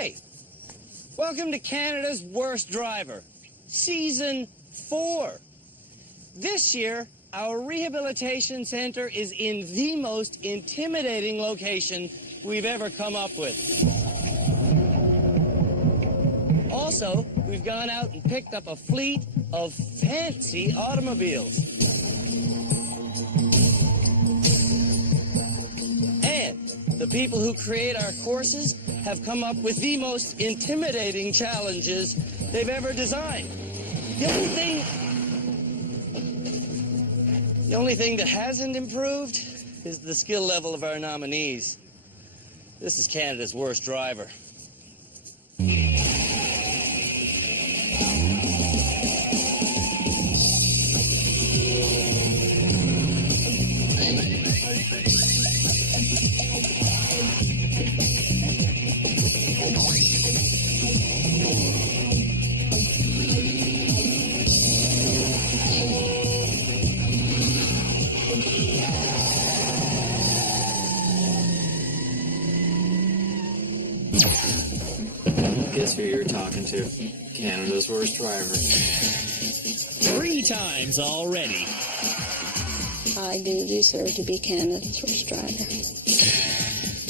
Hey, welcome to Canada's Worst Driver, Season 4. This year, our rehabilitation center is in the most intimidating location we've ever come up with. Also, we've gone out and picked up a fleet of fancy automobiles. And the people who create our courses have come up with the most intimidating challenges they've ever designed. The only thing that hasn't improved is the skill level of our nominees. This is Canada's Worst Driver. Guess who you're talking to? Canada's Worst Driver. 3 times already. I do deserve to be Canada's Worst Driver.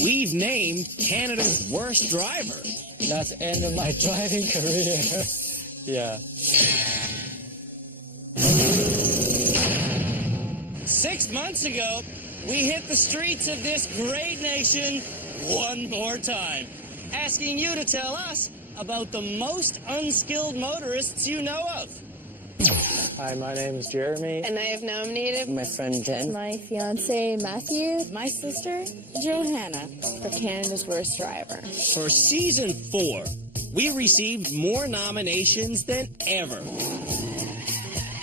We've named Canada's Worst Driver. That's the end of my driving career. Yeah. 6 months ago, we hit the streets of this great nation one more time, asking you to tell us about the most unskilled motorists you know of. Hi, my name is Jeremy. And I have nominated My friend Jen. My fiance Matthew, my sister Johanna for Canada's Worst Driver. For Season 4, we received more nominations than ever,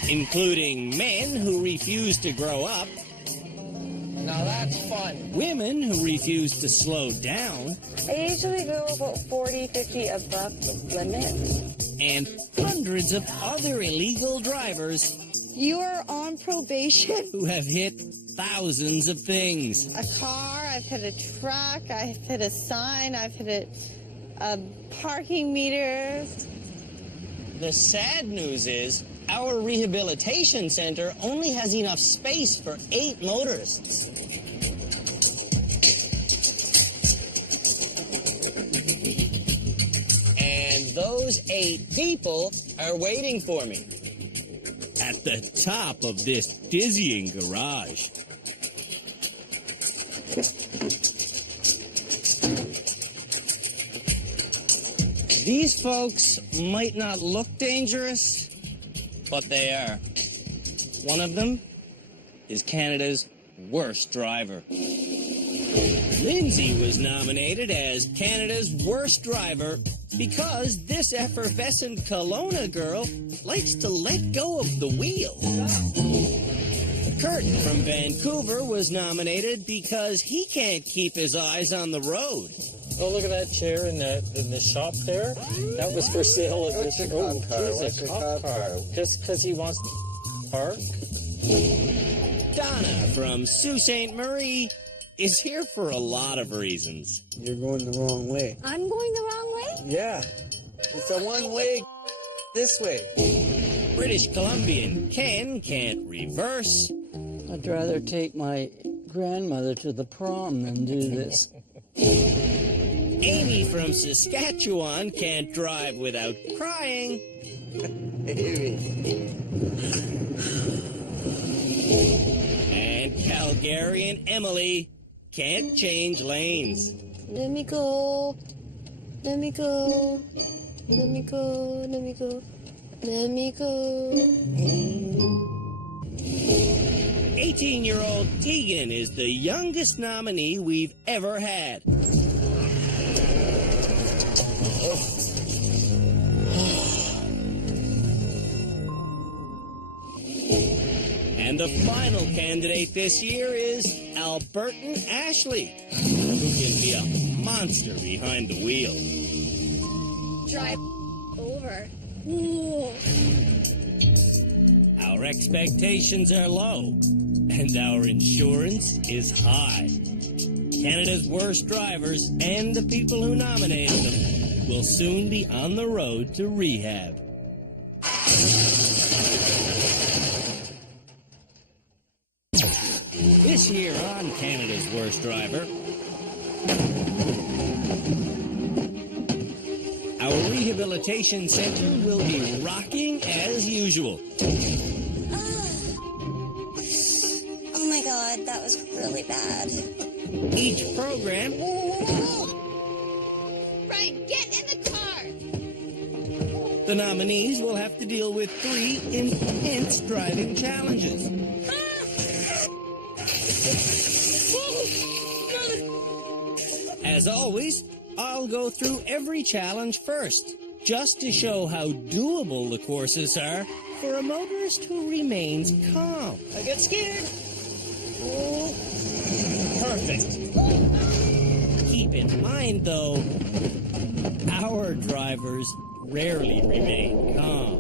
including men who refuse to grow up, Now that's fun. women who refuse to slow down, I usually go about 40, 50 above the limit. and hundreds of other illegal drivers You are on probation. who have hit thousands of things. A car, I've hit a truck, I've hit a sign, I've hit a parking meter. The sad news is our rehabilitation center only has enough space for 8 motorists. And those 8 people are waiting for me. At the top of this dizzying garage. These folks might not look dangerous, but they are. One of them is Canada's Worst Driver. Lindsay was nominated as Canada's Worst Driver because this effervescent Kelowna girl likes to let go of the wheel. Kurt from Vancouver was nominated because he can't keep his eyes on the road. Oh, look at that chair in the shop there. That was for sale at this. Oh, here's a cop car. Just because he wants to park. Donna from Sault Ste. Marie is here for a lot of reasons. You're going the wrong way. I'm going the wrong way? Yeah. It's a one-way this way. British Columbian Ken can't reverse. I'd rather take my grandmother to the prom than do this. Amy from Saskatchewan can't drive without crying. And Calgarian Emily can't change lanes. Let me go. Let me go. Let me go. Let me go. Let me go. 18-year-old Tegan is the youngest nominee we've ever had. And the final candidate this year is Albertan Ashley, who can be a monster behind the wheel. Drive over. Our expectations are low, and our insurance is high. Canada's Worst Drivers and the people who nominated them will soon be on the road to rehab. This year on Canada's Worst Driver, our rehabilitation center will be rocking as usual. Oh my God, that was really bad. Each program Brian, get in the car. the nominees will have to deal with 3 intense driving challenges. As always, I'll go through every challenge first, just to show how doable the courses are for a motorist who remains calm. I get scared. Perfect. Keep in mind, though, our drivers rarely remain calm.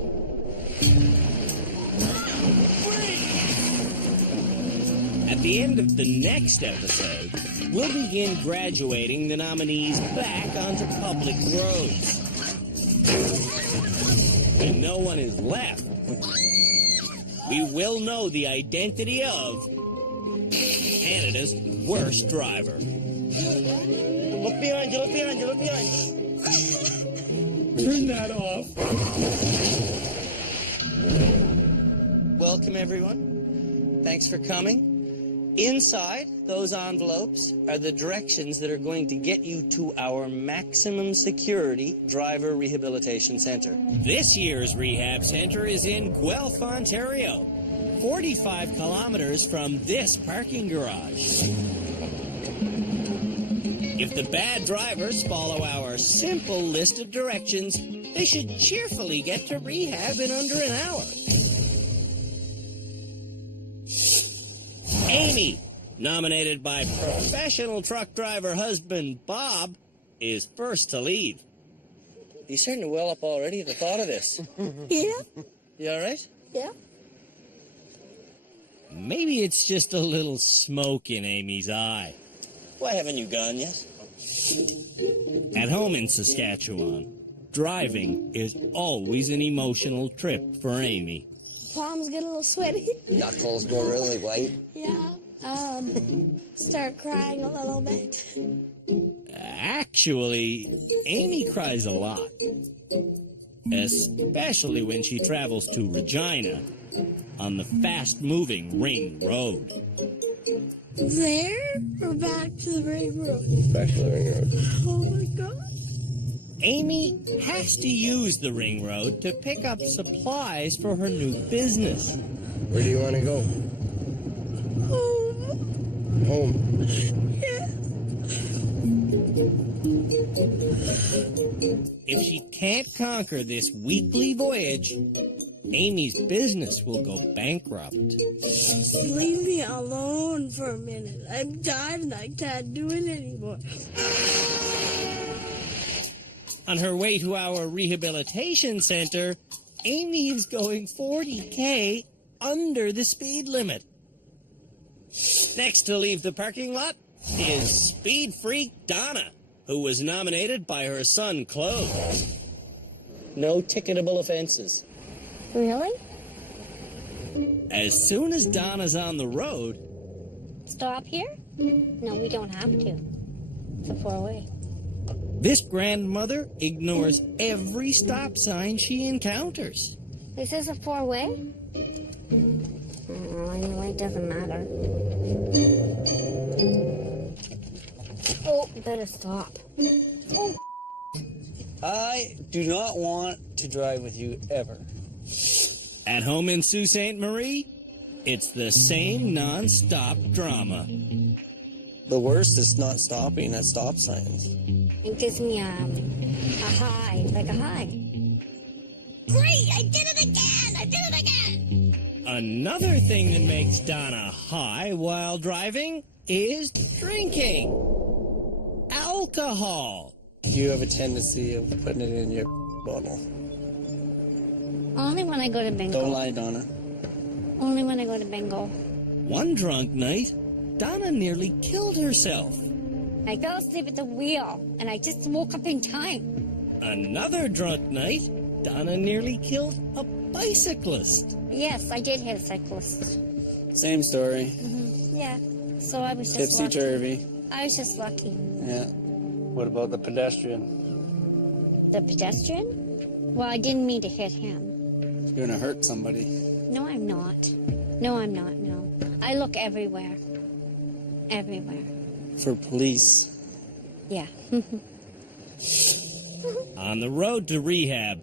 At the end of the next episode, we'll begin graduating the nominees back onto public roads. When no one is left, we will know the identity of Canada's worst driver. Look behind you, look behind you, look behind you. Turn that off. Welcome, everyone. Thanks for coming. Inside those envelopes are the directions that are going to get you to our maximum security driver rehabilitation center. This year's rehab center is in Guelph, Ontario, 45 kilometers from this parking garage. If the bad drivers follow our simple list of directions, they should cheerfully get to rehab in under an hour. Amy, nominated by professional truck driver husband Bob, is first to leave. You're starting to well up already at the thought of this. Yeah, You all right? yeah. Maybe it's just a little smoke in Amy's eye. Why haven't you gone yet? At home in Saskatchewan, driving is always an emotional trip for Amy. Palms get a little sweaty. Knuckles go really white. Yeah. Start crying a little bit. Actually, Amy cries a lot, especially when she travels to Regina on the fast-moving Ring Road. There or back to the ring road? Back to the ring road. Oh my God. Amy has to use the Ring Road to pick up supplies for her new business. Where do you want to go? Home. Home. Yeah. If she can't conquer this weekly voyage, Amy's business will go bankrupt. Leave me alone for a minute. I'm tired and I can't do it anymore. On her way to our rehabilitation center, Amy is going 40K under the speed limit. Next to leave the parking lot is speed freak Donna, who was nominated by her son Claude. No ticketable offenses. Really? As soon as Donna's on the road, Stop here? No, we don't have to. It's a four-way. this grandmother ignores every stop sign she encounters. This is a four-way? Well, anyway, it doesn't matter. Oh, better stop. Oh. I do not want to drive with you ever. At home in Sault Ste. Marie, it's the same non-stop drama. The worst is not stopping at stop signs. It gives me a high, like a high. Great! I did it again! I did it again! Another thing that makes Donna high while driving is drinking. Alcohol. You have a tendency of putting it in your bottle. Only when I go to bingo. Don't lie, Donna. Only when I go to bingo. One drunk night, Donna nearly killed herself. I fell asleep at the wheel, and I just woke up in time. Another drunk night, Donna nearly killed a bicyclist. Yes, I did hit a cyclist. Same story. Yeah, so I was just Tipsy lucky. turvy. I was just lucky. Yeah. What about the pedestrian? The pedestrian? Well, I didn't mean to hit him. You're gonna hurt somebody. No, I'm not. No, I'm not, no. I look everywhere. Everywhere. For police. Yeah. On the road to rehab,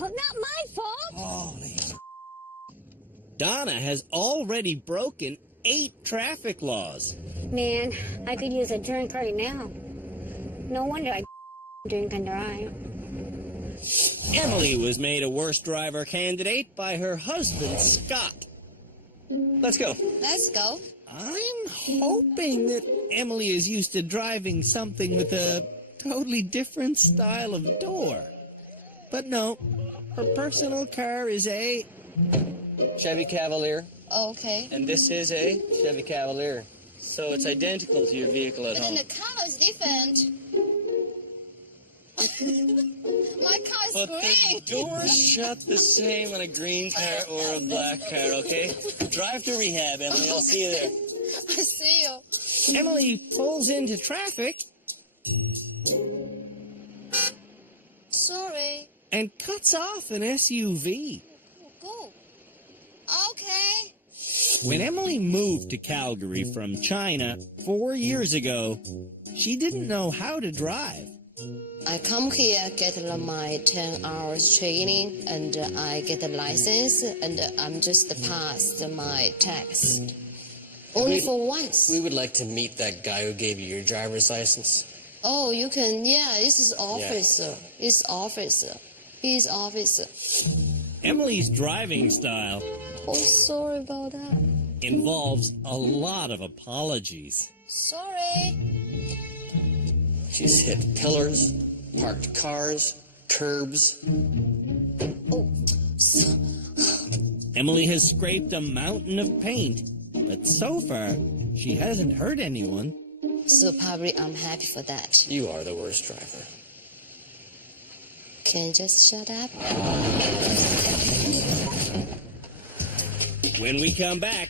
Not my fault! Holy. Donna has already broken 8 traffic laws. Man, I could use a drink right now. No wonder I drink and drive. Emily was made a worst driver candidate by her husband, Scott. Let's go. Let's go. I'm hoping that Emily is used to driving something with a totally different style of door. But no, her personal car is a Chevy Cavalier, Okay. and this is a Chevy Cavalier. So it's identical to your vehicle at But home. then the color is different. My car is But green. the door's shut the same on a green car or a black car, okay? Drive to rehab, Emily. I'll see you there. I see you. Emily pulls into traffic Sorry. and cuts off an SUV. Go. Okay. When Emily moved to Calgary from China 4 years ago, she didn't know how to drive. I come here, get my 10 hours training, and I get a license, and I'm just passed my test. Only for once. We would like to meet that guy who gave you your driver's license. Oh, you can, yeah, this is officer. It's officer. He's officer. Emily's driving style Oh, sorry about that. involves a lot of apologies. Sorry. She's hit pillars, parked cars, curbs. Oh, so, Emily has scraped a mountain of paint, but so far, she hasn't hurt anyone. so probably I'm happy for that. You are the worst driver. Can you just shut up? When we come back,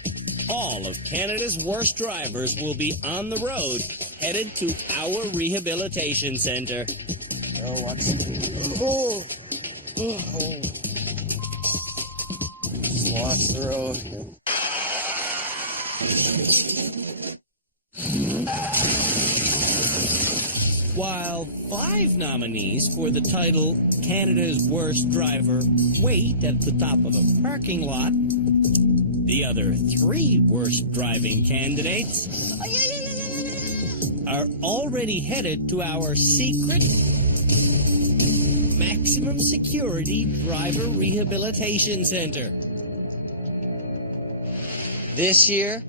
all of Canada's worst drivers will be on the road, headed to our rehabilitation center. Oh, watch. Oh. Just watch the road. While 5 nominees for the title Canada's Worst Driver wait at the top of a parking lot, the other 3 worst driving candidates are already headed to our secret maximum security driver rehabilitation center. This year,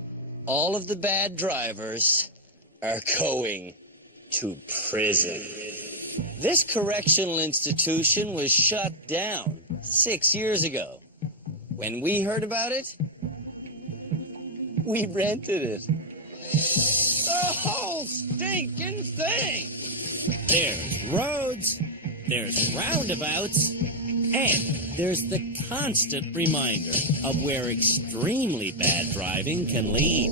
all of the bad drivers are going to prison. This correctional institution was shut down 6 years ago. When we heard about it, we rented it. The whole stinking thing! There's roads, there's roundabouts, and there's the constant reminder of where extremely bad driving can lead.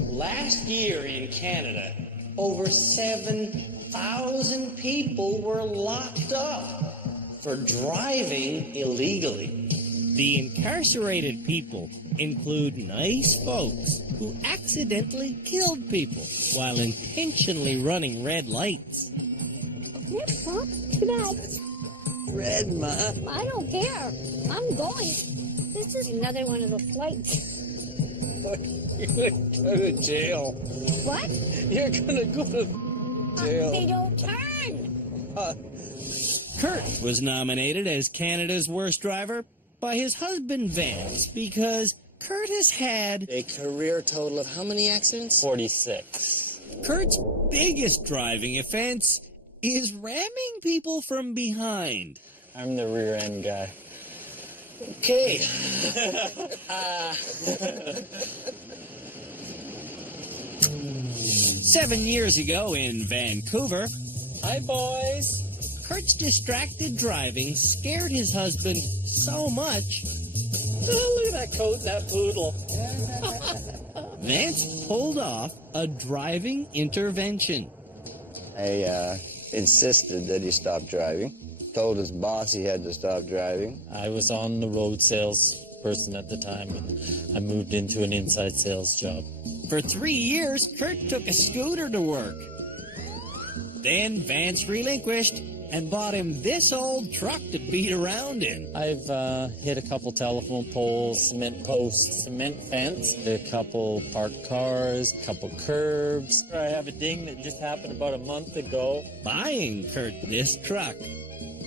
Last year in Canada, over 7,000 people were locked up for driving illegally. The incarcerated people include nice folks who accidentally killed people while intentionally running red lights. Yep, huh? Too bad. Red, Ma. I don't care. I'm going. This is another one of the flights. You're gonna go to jail. What? You're gonna go to jail. They don't turn. Kurt was nominated as Canada's worst driver by his husband Vance because Kurt has had A career total of how many accidents? 46. Kurt's biggest driving offense is ramming people from behind. I'm the rear end guy. Okay. 7 years ago in Vancouver, Hi, boys. Kurt's distracted driving scared his husband so much. Oh, look at that coat, that poodle. Vance pulled off a driving intervention. I insisted that he stop driving. Told his boss he had to stop driving. I was on the road sales person at the time, and I moved into an inside sales job. For 3 years, Kurt took a scooter to work. Then Vance relinquished and bought him this old truck to beat around in. I've hit a couple telephone poles, cement posts, cement fence, a couple parked cars, a couple curbs. I have a ding that just happened about a month ago. Buying Kurt this truck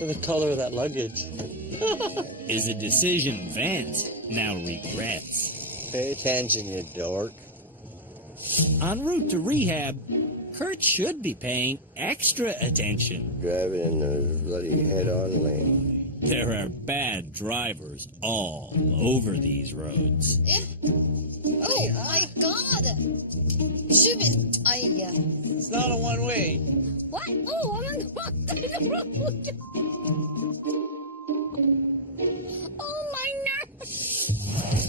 The color of that luggage is a decision Vance now regrets. Pay attention, you dork. En route to rehab, Kurt should be paying extra attention. Driving in the bloody head-on lane. There are bad drivers all over these roads. Oh my God! Should be. It's not a one-way. What? Oh, I'm on the wrong side of the road. Oh, my nerves.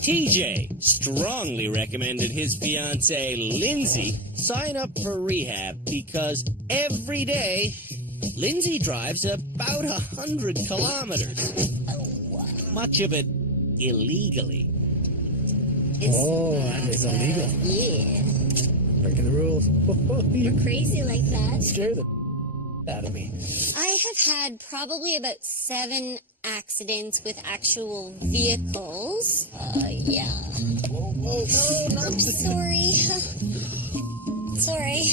TJ strongly recommended his fiancée, Lindsay, sign up for rehab because every day, Lindsay drives about 100 kilometers. Much of it illegally. That is illegal. Yeah. Breaking the rules. You're crazy like that. Scare the out of me. I have had probably about 7 accidents with actual vehicles. Yeah. I'm sorry. Sorry.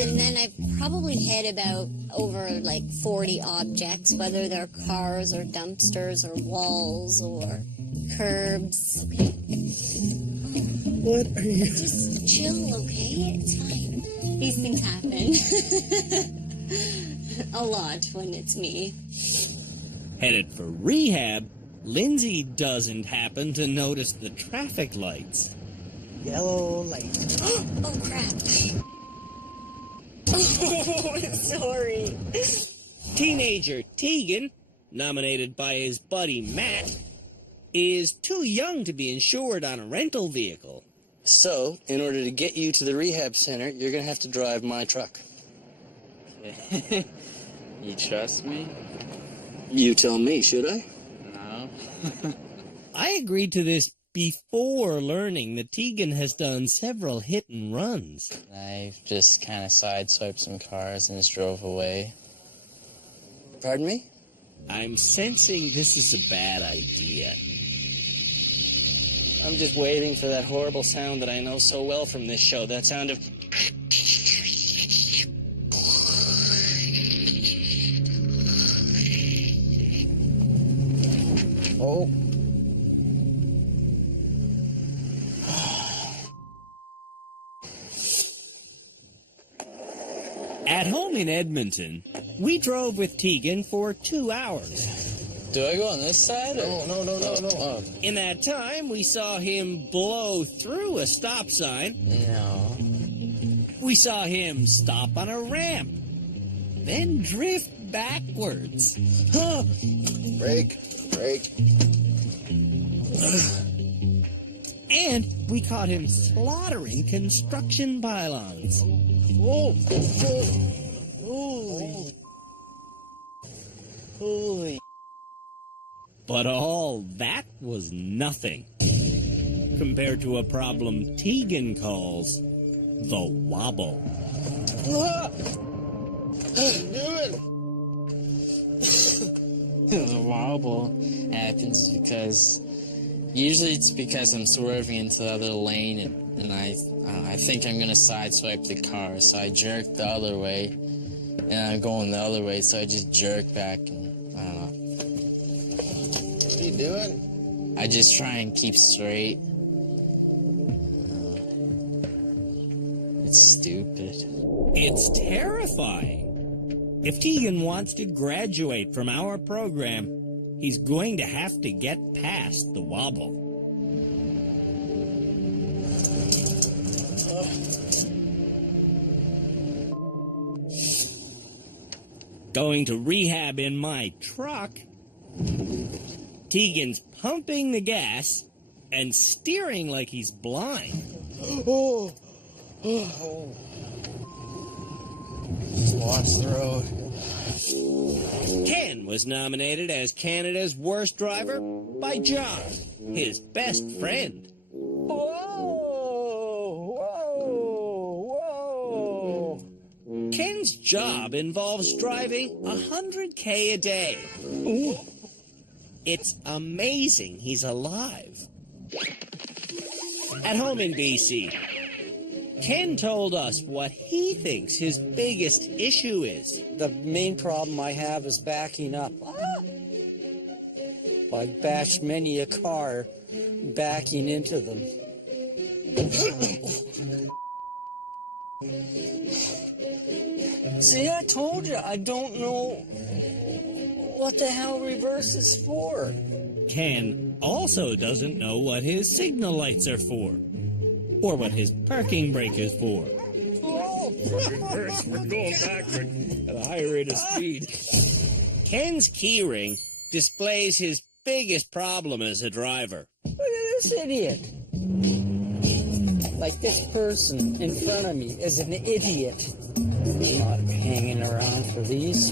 And then I've probably hit about over like 40 objects, whether they're cars or dumpsters or walls or curbs. What are you? Just chill, okay? It's fine. These things happen. A lot when it's me. Headed for rehab, Lindsay doesn't happen to notice the traffic lights. Yellow light. Oh, crap. Oh, I'm sorry. Teenager Tegan, nominated by his buddy Matt, is too young to be insured on a rental vehicle. So, in order to get you to the rehab center, you're going to have to drive my truck. You trust me? You tell me, should I? No. I agreed to this before learning that Tegan has done several hit and runs. I just kind of sideswiped some cars and just drove away. Pardon me? I'm sensing this is a bad idea. I'm just waiting for that horrible sound that I know so well from this show. That sound of... Oh. At home in Edmonton, we drove with Tegan for 2 hours. Do I go on this side? No. Oh. In that time, we saw him blow through a stop sign. No. We saw him stop on a ramp, then drift backwards. Brake. And we caught him slaughtering construction pylons. Holy... But all that was nothing compared to a problem Tegan calls the wobble. What are you doing? The wobble happens because usually it's because I'm swerving into the other lane and I think I'm gonna sideswipe the car, so I jerk the other way and I'm going the other way, so I just jerk back and I don't know. What are you doing? I just try and keep straight. It's stupid. It's terrifying. If Tegan wants to graduate from our program, he's going to have to get past the wobble. Going to rehab in my truck. Tegan's pumping the gas and steering like he's blind. Oh. Watch the road. Ken was nominated as Canada's worst driver by John, his best friend. Whoa! Ken's job involves driving 100K a day. Ooh. It's amazing he's alive. At home in BC, Ken told us what he thinks his biggest issue is. The main problem I have is backing up. I bash many a car backing into them. See, I told you, I don't know what the hell reverse is for. Ken also doesn't know what his signal lights are for, or what his parking brake is for. We're going backward at a high rate of speed. Ken's keyring displays his biggest problem as a driver. Look at this idiot. Like this person in front of me is an idiot. I'm not hanging around for these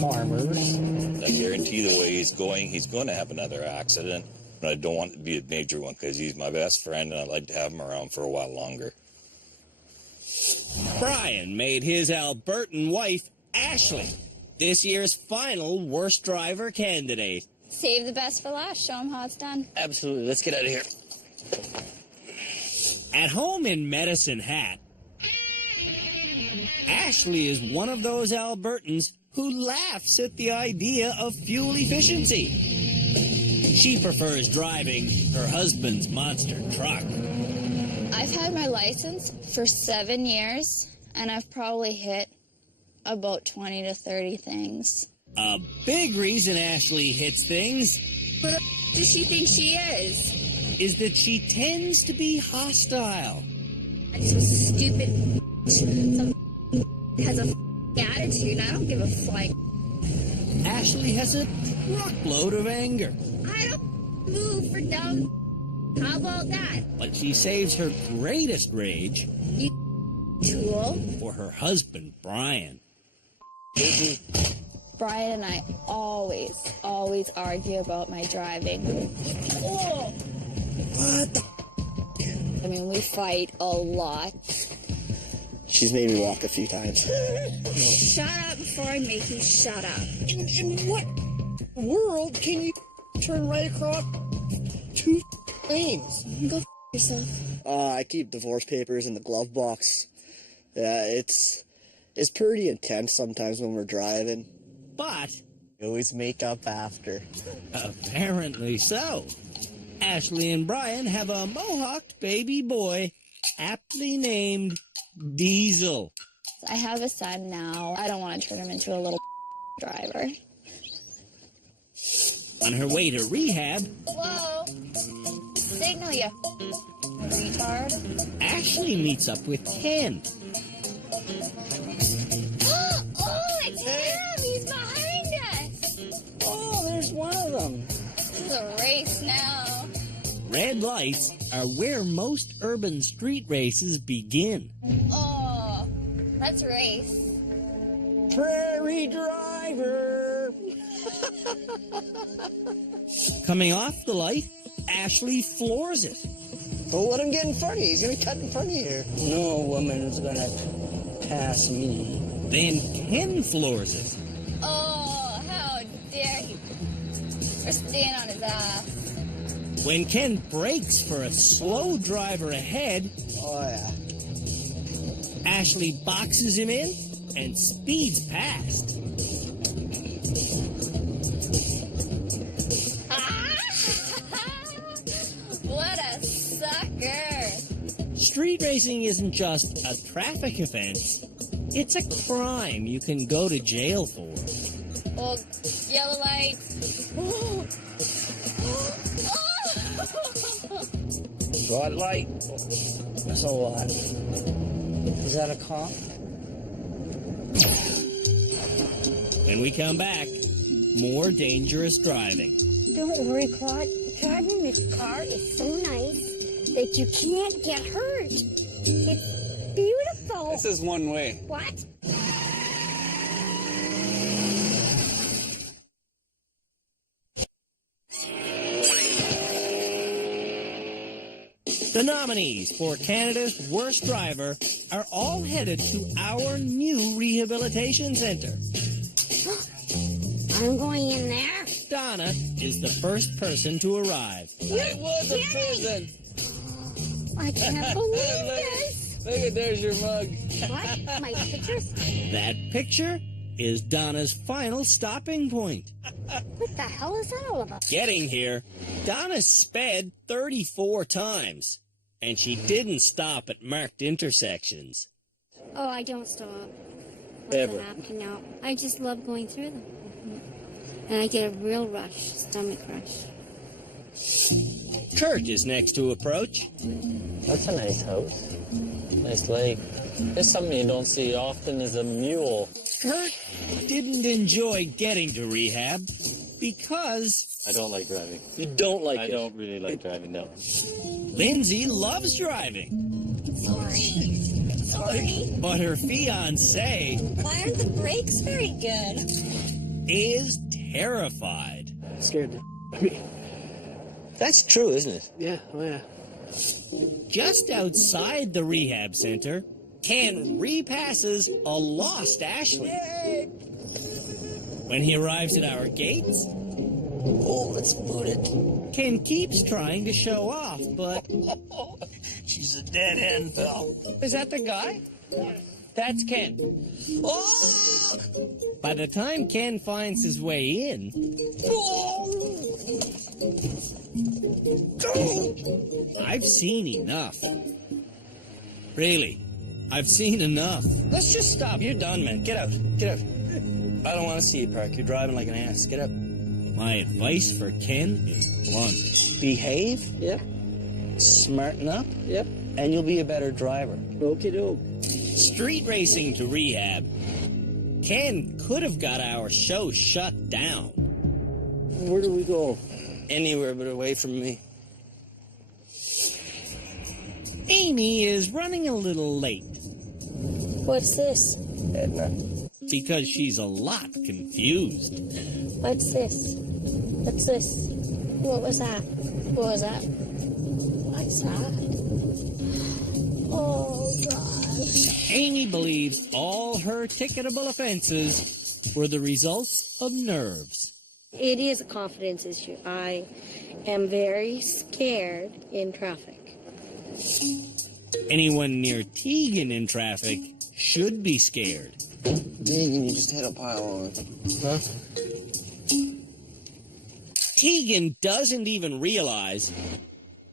farmers. I guarantee the way he's going to have another accident. But I don't want it to be a major one because he's my best friend and I'd like to have him around for a while longer. Brian made his Albertan wife, Ashley, this year's final worst driver candidate. Save the best for last. Show him how it's done. Absolutely. Let's get out of here. At home in Medicine Hat, Ashley is one of those Albertans who laughs at the idea of fuel efficiency. She prefers driving her husband's monster truck. I've had my license for 7 years, and I've probably hit about 20 to 30 things. A big reason Ashley hits things. Who the does she think she is that she tends to be hostile. Some stupid some has a attitude. I don't give a flying. Ashley has a truckload of anger. I don't move for dumb. How about that? But she saves her greatest rage, you tool, for her husband, Brian. Brian and I always argue about my driving. Oh. What the? I mean, we fight a lot. She's made me walk a few times. Shut up before I make you shut up. In what world can you turn right across 2 lanes? Go yourself. I keep divorce papers in the glove box. Yeah, it's pretty intense sometimes when we're driving. But we always make up after. Apparently so. Ashley and Brian have a mohawked baby boy, aptly named Diesel. I have a son now. I don't want to turn him into a little driver. On her way to rehab... Whoa! Signal, you retard. Ashley meets up with Ken. Oh, it's him! He's behind us! Oh, there's one of them. This is a race now. Red lights are where most urban street races begin. Oh, let's race. Prairie driver! Coming off the light, Ashley floors it. Don't let him get in front of you. He's going to cut in front of you. No woman is going to pass me. Then Ken floors it. Oh, how dare he. We're staying on his ass. When Ken brakes for a slow driver ahead, oh yeah, Ashley boxes him in and speeds past. What a sucker! Street racing isn't just a traffic offense. It's a crime you can go to jail for. Oh, yellow lights. Red light. So what? Is that a cop? When we come back, more dangerous driving. Don't worry, Claude. Driving this car is so nice that you can't get hurt. It's beautiful. This is one way. What? The nominees for Canada's Worst Driver are all headed to our new rehabilitation center. I'm going in there. Donna is the first person to arrive. I was a prison. I can't believe this. Look at, there's your mug. What? My pictures? That picture is Donna's final stopping point. What the hell is that all about? Getting here, Donna sped 34 times, and she didn't stop at marked intersections. Oh, I don't stop. What's Ever. happening now? I just love going through them. And I get a real rush, stomach rush. Kurt is next to approach. That's a nice house. Nice lake. There's something you don't see often is a mule. Kurt didn't enjoy getting to rehab because I don't like driving. you don't like I it. don't really like driving, no. Lindsay loves driving, Sorry. but her fiancé Why aren't the brakes very good? is terrified. Scared the me. That's true, isn't it? Yeah, oh yeah. Just outside the rehab center, Ken repasses a lost Ashley. When he arrives at our gates, Oh, let's boot it. Ken keeps trying to show off, but She's a dead end, pal. Is that the guy? That's Ken. Oh! by the time Ken finds his way in, I've seen enough. Really, I've seen enough. Let's just stop. You're done, man. Get out. Get out. I don't want to see you park. You're driving like an ass. Get out. My advice for Ken is blunt. Behave, Yep, smarten up, yep. and you'll be a better driver. Okie doke. Street racing to rehab. Ken could have got our show shut down. Where do we go? Anywhere but away from me. Amy is running a little late What's this? Edna. because she's a lot confused. What's this? What's this? What was that? What was that? What's that? Oh, gosh. Amy believes all her ticketable offenses were the result of nerves. It is a confidence issue. I am very scared in traffic. Anyone near Tegan in traffic should be scared. Dang, you just had a pile on. Huh? Tegan doesn't even realize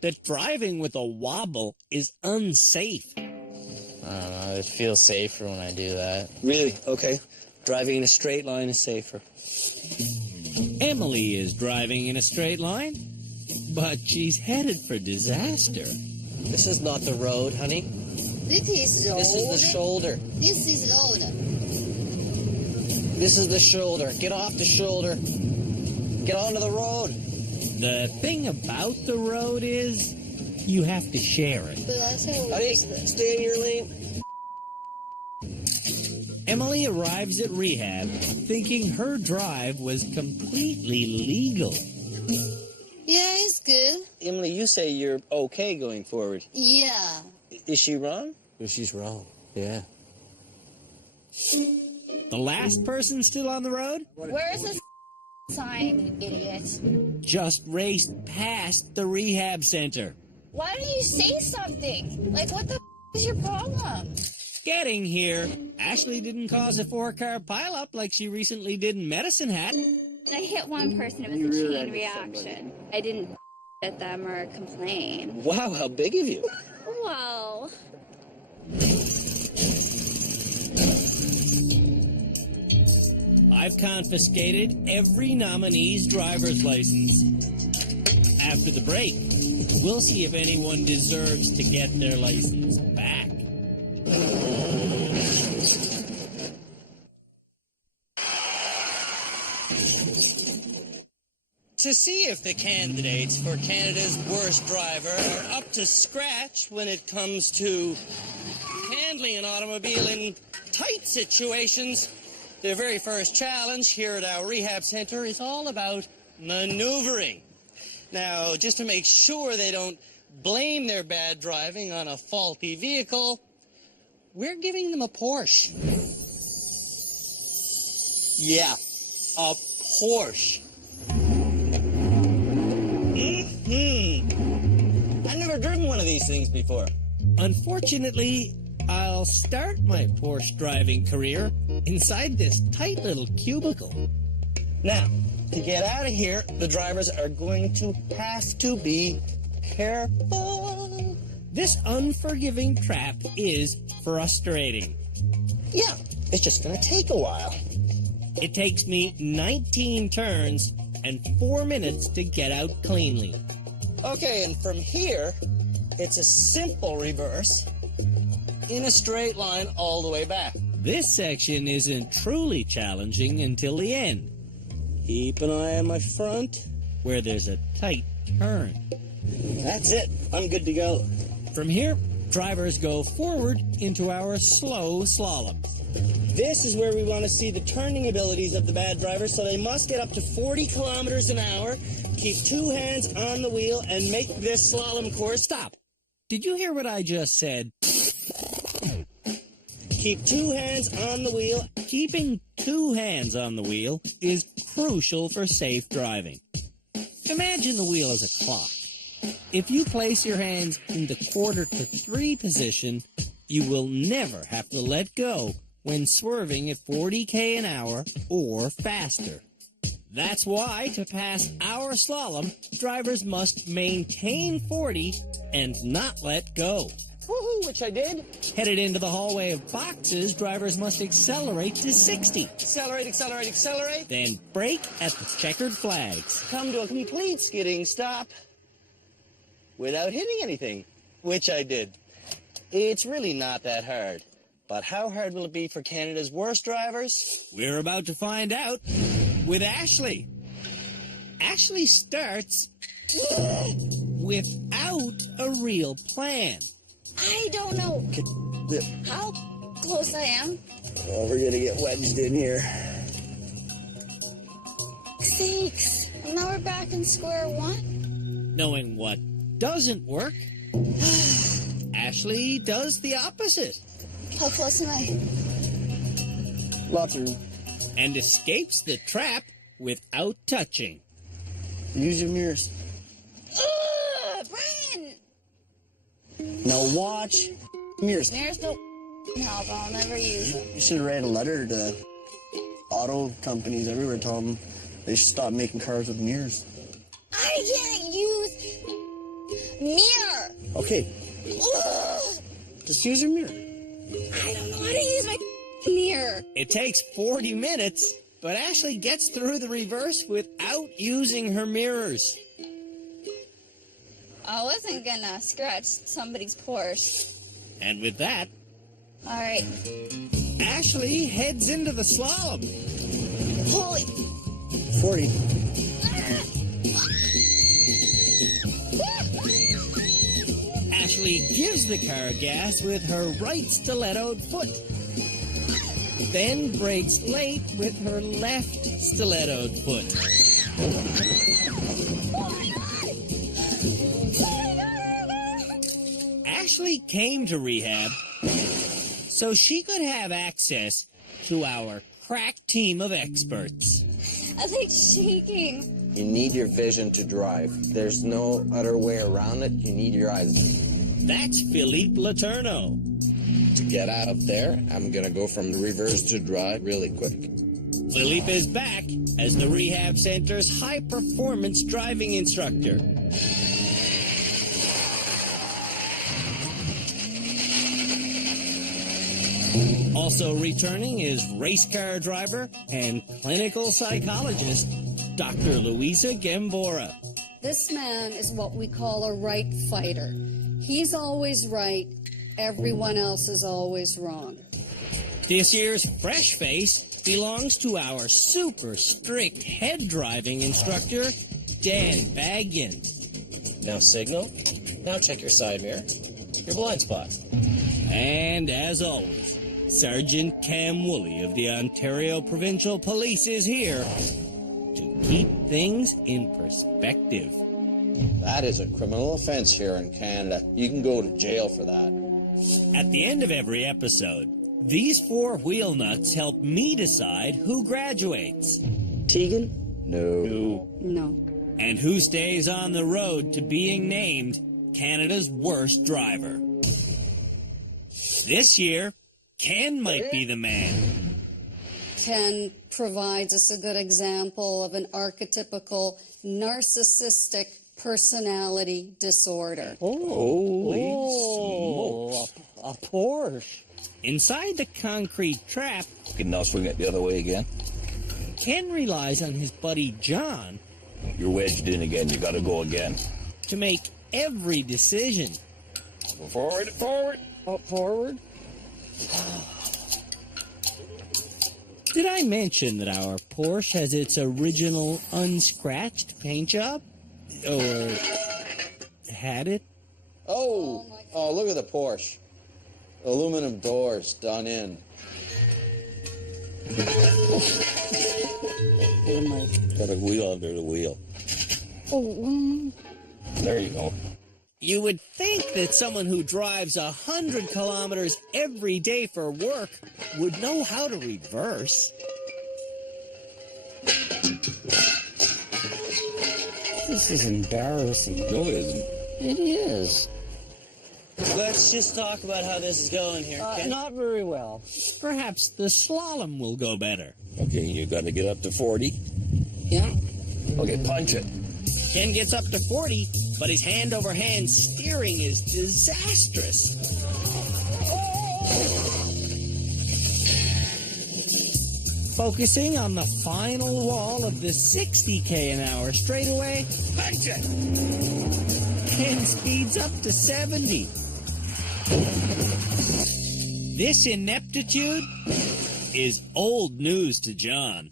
that driving with a wobble is unsafe. I don't know. It feels safer when I do that. Really? Okay. Driving in a straight line is safer. Emily is driving in a straight line, but she's headed for disaster. This is not the road, honey. This is road. This is the shoulder. This is road. This is the shoulder. Get off the shoulder. Get onto the road. The thing about the road is you have to share it. But that's how we Honey, use this. stay in your lane. Emily arrives at rehab thinking her drive was completely legal. Yeah, it's good. Emily, you say you're okay going forward. Yeah. Is she wrong? She's wrong. Yeah. The last person still on the road Where's this sign, idiot? just raced past the rehab center. Why don't you say something? Like, what the is your problem? Getting here, Ashley didn't cause a 4-car pileup like she recently did in Medicine Hat. I hit one person, it was a chain reaction. I didn't at them or complain. Wow, how big of you. Wow. I've confiscated every nominee's driver's license. After the break, we'll see if anyone deserves to get their license back. to see if the candidates for Canada's worst driver are up to scratch when it comes to handling an automobile in tight situations. Their very first challenge here at our rehab center is all about maneuvering. Now, just to make sure they don't blame their bad driving on a faulty vehicle, we're giving them a Porsche. Yeah, a Porsche. I've never driven one of these things before. Unfortunately, I'll start my Porsche driving career inside this tight little cubicle. Now, to get out of here, the drivers are going to have to be careful. This unforgiving trap is frustrating. Yeah, it's just going to take a while. It takes me 19 turns and 4 minutes to get out cleanly. Okay, and from here, it's a simple reverse in a straight line all the way back. This section isn't truly challenging until the end. Keep an eye on my front, where there's a tight turn. That's it. I'm good to go. From here, drivers go forward into our slow slalom. This is where we want to see the turning abilities of the bad drivers, so they must get up to 40 kilometers an hour, keep two hands on the wheel, and make this slalom course. Stop. Did you hear what I just said? Keep two hands on the wheel. Keeping two hands on the wheel is crucial for safe driving. Imagine the wheel as a clock. If you place your hands in the 2:45 position, you will never have to let go when swerving at 40 an hour or faster. That's why, to pass our slalom, drivers must maintain 40 and not let go. Woohoo, which I did. Headed into the hallway of boxes, drivers must accelerate to 60. Accelerate, accelerate, accelerate. Then brake at the checkered flags. Come to a complete skidding stop without hitting anything, which I did. It's really not that hard. But how hard will it be for Canada's worst drivers? We're about to find out with Ashley. Ashley starts without a real plan. I don't know how close I am. Oh, we're gonna get wedged in here. Sakes. Now we're back in square one. Knowing what doesn't work, Ashley does the opposite. How close am I? Lots of room. And escapes the trap without touching. Use your mirrors. Brian! Now watch. Mirrors. Mirrors don't help. I'll never use them. You should have written a letter to auto companies everywhere telling them they should stop making cars with mirrors. I can't use mirror. Okay. Just use your mirror. I don't know how to use my mirror. It takes 40 minutes, but Ashley gets through the reverse without using her mirrors. I wasn't gonna scratch somebody's Porsche. And with that, all right, Ashley heads into the slalom. Holy 40. Ashley gives the car gas with her right stilettoed foot, then brakes late with her left stilettoed foot. Ashley came to rehab so she could have access to our crack team of experts. I think shaking. You need your vision to drive. There's no other way around it. You need your eyes. That's Philippe Letourneau. To get out of there, I'm going to go from reverse to drive really quick. Philippe is back as the rehab center's high-performance driving instructor. Also returning is race car driver and clinical psychologist, Dr. Louisa Gembora. This man is what we call a right fighter. He's always right. Everyone else is always wrong. This year's fresh face belongs to our super strict head driving instructor, Dan Baggan. Now signal. Now check your side mirror. Your blind spot. And as always, Sergeant Cam Woolley of the Ontario Provincial Police is here to keep things in perspective. That is a criminal offense here in Canada. You can go to jail for that. At the end of every episode, these four wheel nuts help me decide who graduates. Tegan? No. No. And who stays on the road to being named Canada's worst driver. This year, Ken might be the man. Ken provides us a good example of an archetypical narcissistic personality disorder. A Porsche. Inside the concrete trap, Okay, now swing it the other way again. Ken relies on his buddy John You're wedged in again. You got to go again. to make every decision. Go forward, forward. Up forward. Did I mention that our Porsche has its original unscratched paint job? Or had it? Oh, look at the Porsche. Aluminum doors done in. Got a wheel under the wheel. There you go. You would think that someone who drives 100 kilometers every day for work would know how to reverse. This is embarrassing. No, it isn't. It is. Let's just talk about how this is going here, Ken. Not very well. Perhaps the slalom will go better. Okay, you got to get up to 40. Yeah. Okay, punch it. Ken gets up to 40, but his hand-over-hand steering is disastrous. Focusing on the final wall of the 60k an hour straightaway, Punch it. Ken speeds up to 70. This ineptitude is old news to John.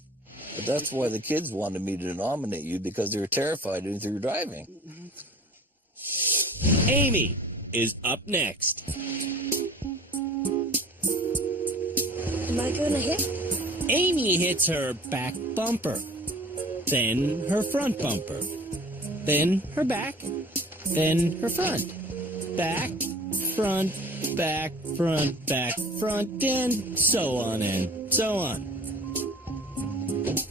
But that's why the kids wanted me to nominate you, because they were terrified of your driving. Amy is up next. Am I going to hit? Amy hits her back bumper, then her front bumper, then her back, then her front. Back, front, back, front, back, front, and so on and so on.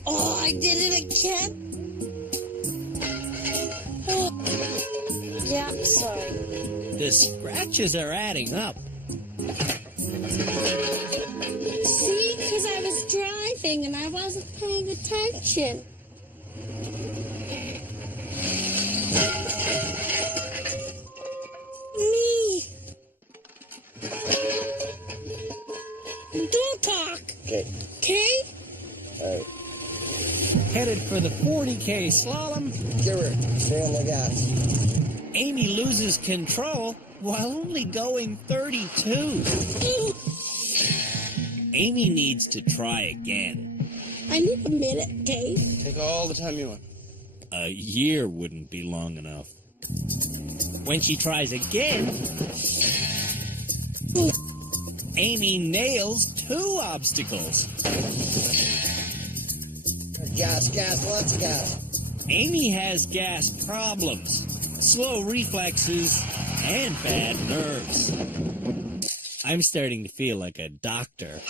Oh, I did it again. Oh. Yeah, I'm sorry. The scratches are adding up. See, because I was driving and I wasn't paying attention. Me. Don't talk. Okay. Okay? All right. Headed for the 40k slalom, Give her. Stay on the gas. Amy loses control while only going 32. Amy needs to try again. I need a minute, okay? Take all the time you want. A year wouldn't be long enough. When she tries again, Amy nails 2 obstacles. Gas, lots of gas. Amy has gas problems, slow reflexes, and bad nerves. I'm starting to feel like a doctor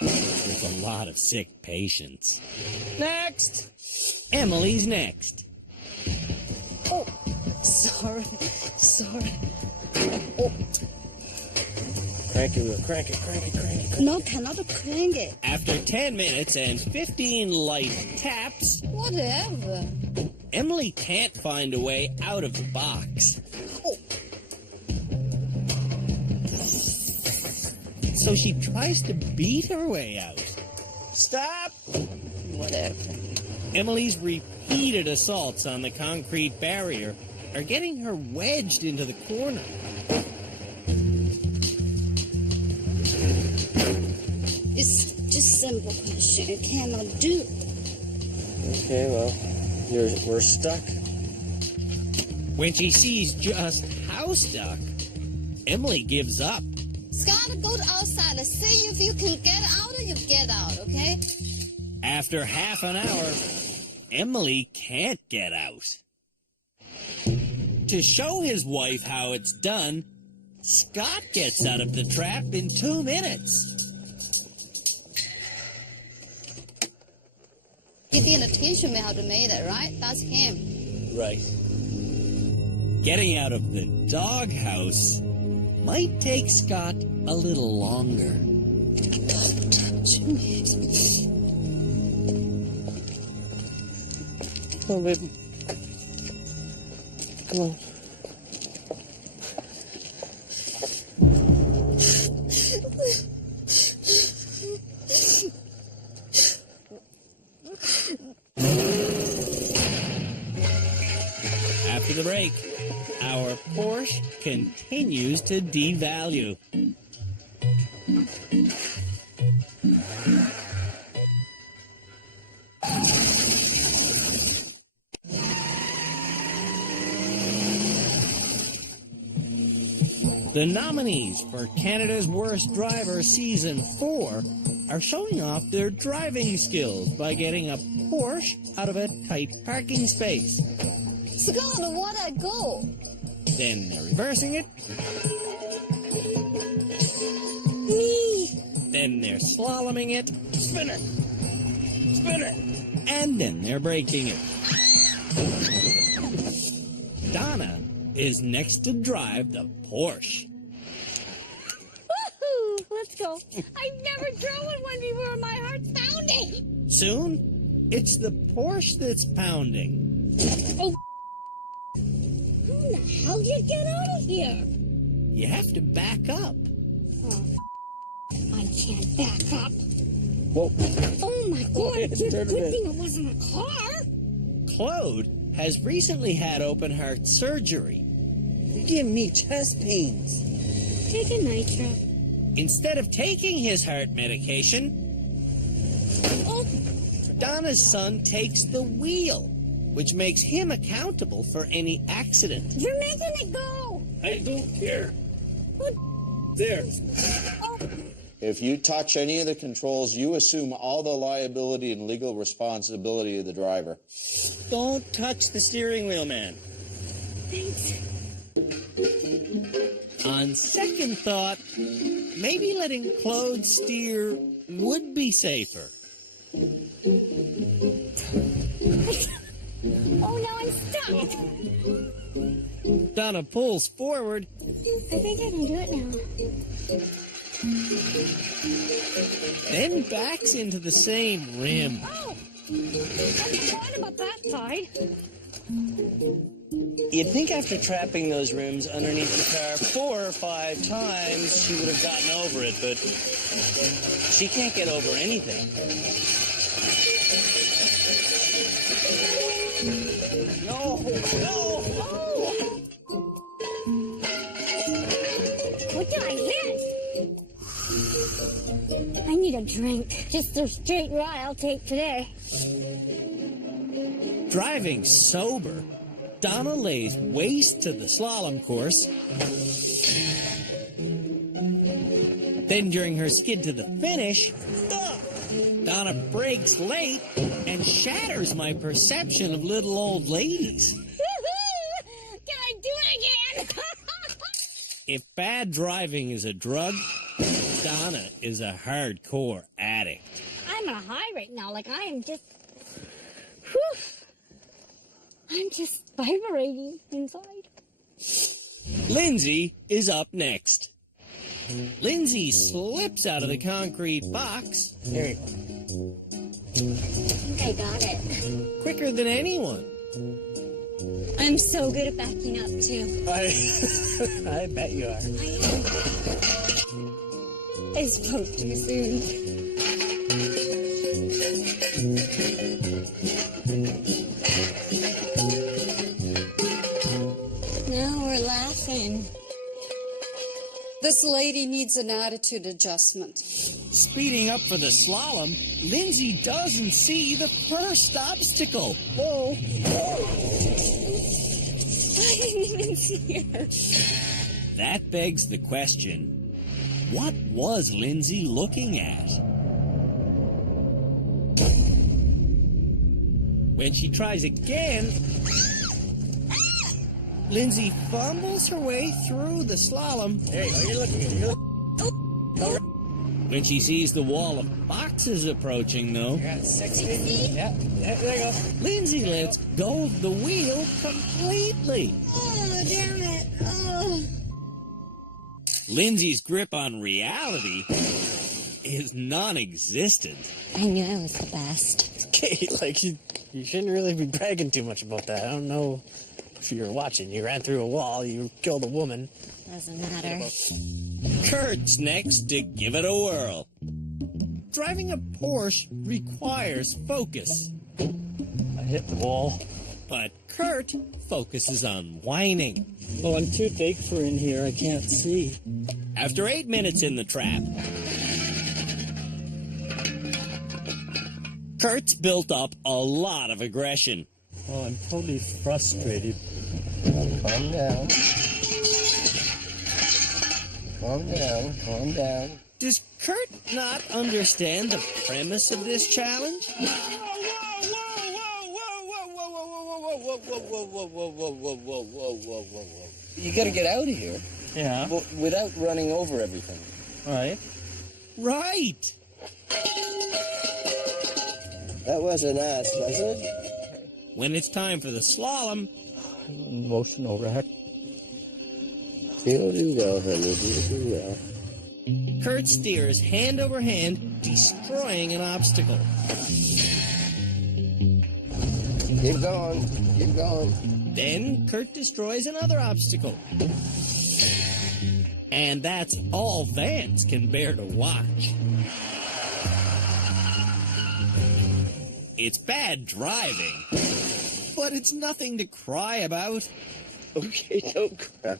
with a lot of sick patients. Next. Emily's next. Oh, sorry. Oh. Crank it, crank it. No, cannot crank it. After 10 minutes and 15 light taps, Whatever. Emily can't find a way out of the box. So she tries to beat her way out. Stop! Whatever. Emily's repeated assaults on the concrete barrier are getting her wedged into the corner. It's just simple question. You cannot do. Okay, well, we're stuck. When she sees just how stuck, Emily gives up. Scott, go outside and see if you can get out or you get out, okay? After half an hour, Emily can't get out. To show his wife how it's done, Scott gets out of the trap in 2 minutes. He didn't teach me how to make it, right? That's him. Right. Getting out of the doghouse might take Scott a little longer. Don't touch me. Come on, baby. Come on. After the break, our Porsche continues to devalue. The nominees for Canada's Worst Driver Season 4 are showing off their driving skills by getting a Porsche out of a tight parking space. Scott, where'd I go? Then they're reversing it. Me. Then they're slaloming it. Spinner. Spinner. And then they're braking it. Donna is next to drive the Porsche. Woohoo! Let's go. I've never driven one before. My heart's pounding. Soon, it's the Porsche that's pounding. Oh, how the hell did you get out of here? You have to back up. Oh, I can't back up. Whoa. Oh my God! It's a good thing it wasn't a car. Claude has recently had open heart surgery. Give me chest pains. Take a nitro. Instead of taking his heart medication, Donna's son takes the wheel, which makes him accountable for any accident. You're making it go. I don't care. There. If you touch any of the controls, you assume all the liability and legal responsibility of the driver. Don't touch the steering wheel, man. Thanks. On second thought, maybe letting Claude steer would be safer. Oh, now I'm stuck. Donna pulls forward. I think I can do it now. Then backs into the same rim. Oh! What about that side? You'd think after trapping those rims underneath the car 4 or 5 times, she would have gotten over it, but she can't get over anything. No! No! Oh! What did I hit? I need a drink. Just a straight ride I'll take today. Driving sober, Donna lays waste to the slalom course. Then during her skid to the finish, Donna brakes late and shatters my perception of little old ladies. Can I do it again? If bad driving is a drug, Donna is a hardcore addict. I'm on a high right now. Like, I am just... Whew. I'm just vibrating inside. Lindsay is up next. Lindsay slips out of the concrete box. There you go. I think I got it. Quicker than anyone. I'm so good at backing up, too. I bet you are. I spoke too soon. Now we're laughing. This lady needs an attitude adjustment. Speeding up for the slalom, Lindsay doesn't see the first obstacle. Whoa. I'm things here. That begs the question, what was Lindsay looking at? When she tries again, Lindsay fumbles her way through the slalom. There you go, you're looking at it. When she sees the wall of boxes approaching, though, You're at 60. Yeah, there you go. Lindsay lets go of the wheel completely. Oh, damn it. Oh. Lindsay's grip on reality is non-existent. I knew I was the best. Okay, like, you shouldn't really be bragging too much about that. I don't know if you were watching. You ran through a wall, you killed a woman. Doesn't matter. Kurt's next to give it a whirl. Driving a Porsche requires focus. I hit the wall. But Kurt focuses on whining. Oh, I'm too big for in here. I can't see. After 8 minutes in the trap, Kurt's built up a lot of aggression. Oh, I'm totally frustrated. Calm down. Calm down, calm down. Does Kurt not understand the premise of this challenge? You gotta get out of here. Yeah. But without running over everything. Right. Right. That wasn't us, was it? When it's time for the slalom, Emotional wreck. You'll do well, honey. You'll do well. Kurt steers hand over hand, destroying an obstacle. Keep going. Keep going. Then Kurt destroys another obstacle. And that's all Vance can bear to watch. It's bad driving, but it's nothing to cry about. Okay, don't cry.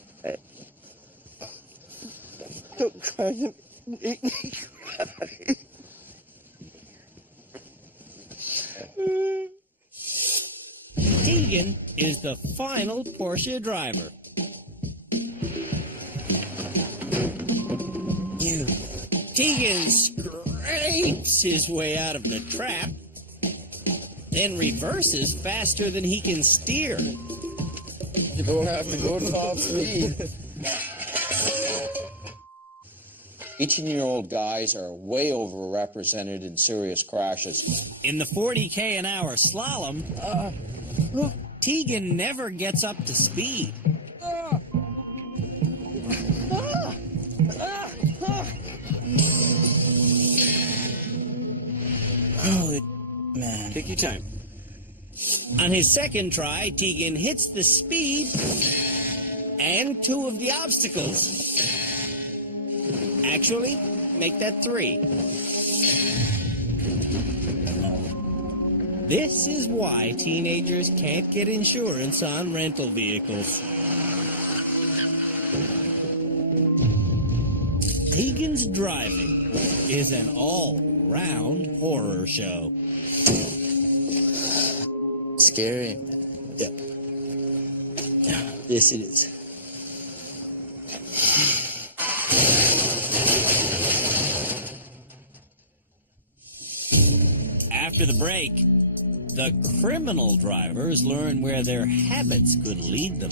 Don't cry. Make me cry. Tegan is the final Porsche driver. Tegan scrapes his way out of the trap, then reverses faster than he can steer. You don't have to go top speed. 18-year-old guys are way overrepresented in serious crashes. In the 40k an hour slalom, Tegan never gets up to speed. Holy man. Take your time. On his second try, Tegan hits the speed and 2 of the obstacles. Actually, make that 3. This is why teenagers can't get insurance on rental vehicles. Tegan's driving is an all-round horror show. Scary. Yep. Yes, it is. After the break, the criminal drivers learn where their habits could lead them.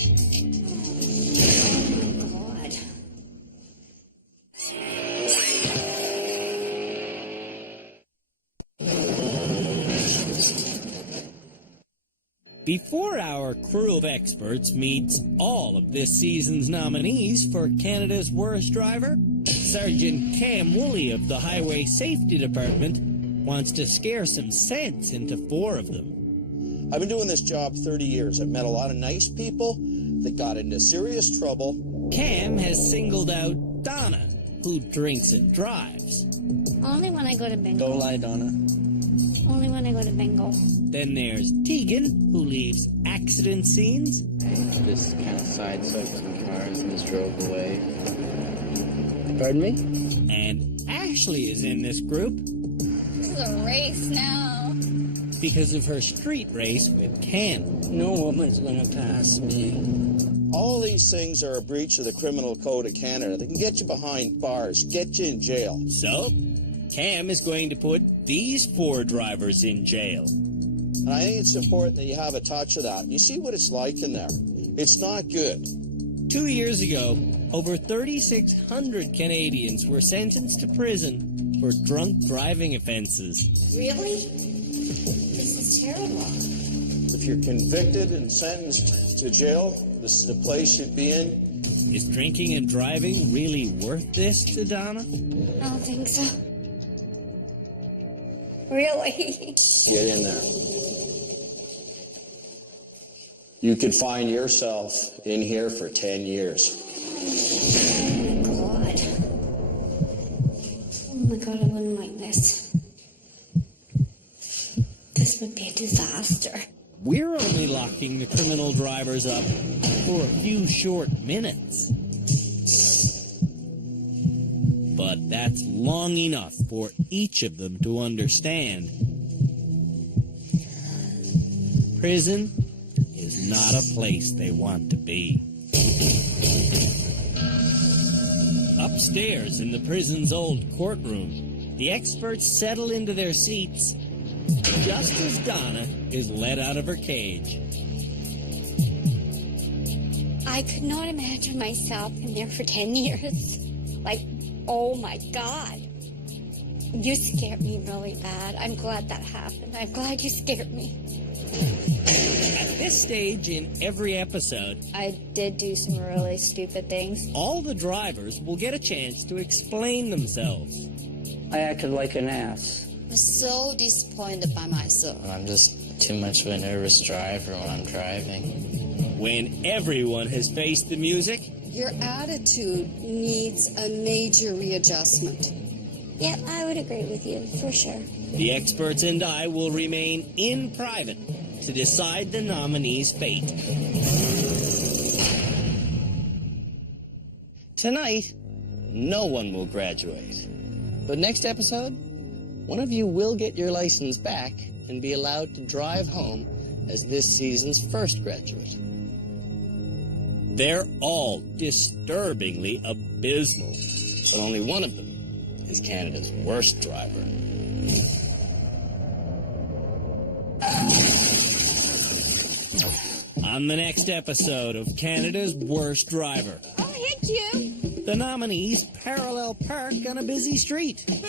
Before our crew of experts meets all of this season's nominees for Canada's Worst Driver, Sergeant Cam Woolley of the Highway Safety Department wants to scare some sense into 4 of them. I've been doing this job 30 years. I've met a lot of nice people that got into serious trouble. Cam has singled out Donna, who drinks and drives. Only when I go to bingo. Don't lie, Donna. Only when I go to bingo. Then there's Tegan, who leaves accident scenes. Just kind of sideswiped some cars and just drove away. Pardon me? And Ashley is in this group This is a race now. because of her street race with Cam. No woman's gonna pass me. All these things are a breach of the Criminal Code of Canada. They can get you behind bars, get you in jail. So, Cam is going to put these 4 drivers in jail. And I think it's important that you have a touch of that. You see what it's like in there. It's not good. 2 years ago, over 3,600 Canadians were sentenced to prison for drunk driving offenses. Really? This is terrible. If you're convicted and sentenced to jail, this is the place you'd be in. Is drinking and driving really worth this to Donna? I don't think so. Really? Get in there. You could find yourself in here for 10 years. Oh my God, I wouldn't like this. This would be a disaster. We're only locking the criminal drivers up for a few short minutes. But that's long enough for each of them to understand. Prison is not a place they want to be. Upstairs in the prison's old courtroom, the experts settle into their seats just as Donna is let out of her cage. I could not imagine myself in there for 10 years. Like, oh my God. You scared me really bad. I'm glad that happened. I'm glad you scared me. At this stage in every episode, I did do some really stupid things. all the drivers will get a chance to explain themselves. I acted like an ass. I'm so disappointed by myself. I'm just too much of a nervous driver when I'm driving. When everyone has faced the music, Your attitude needs a major readjustment. Yep, I would agree with you, for sure. the experts and I will remain in private to decide the nominee's fate. Tonight, no one will graduate. But next episode, one of you will get your license back and be allowed to drive home as this season's first graduate. They're all disturbingly abysmal, but only one of them is Canada's worst driver. On the next episode of Canada's Worst Driver, I'll hit you. the nominees parallel park on a busy street. I'm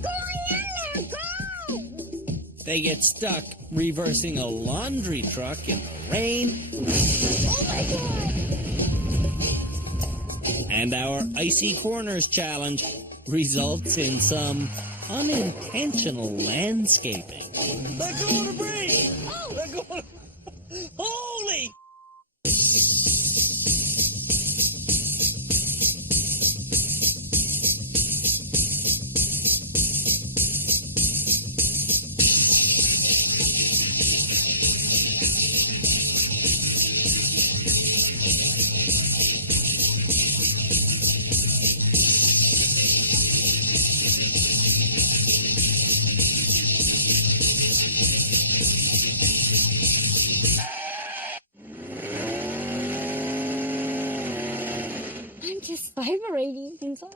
going in there. Go! They get stuck reversing a laundry truck in the rain. Oh my God. And our Icy Corners challenge results in some unintentional landscaping. Let go of the brake! Oh. Let go of the... Holy! I'm just vibrating inside.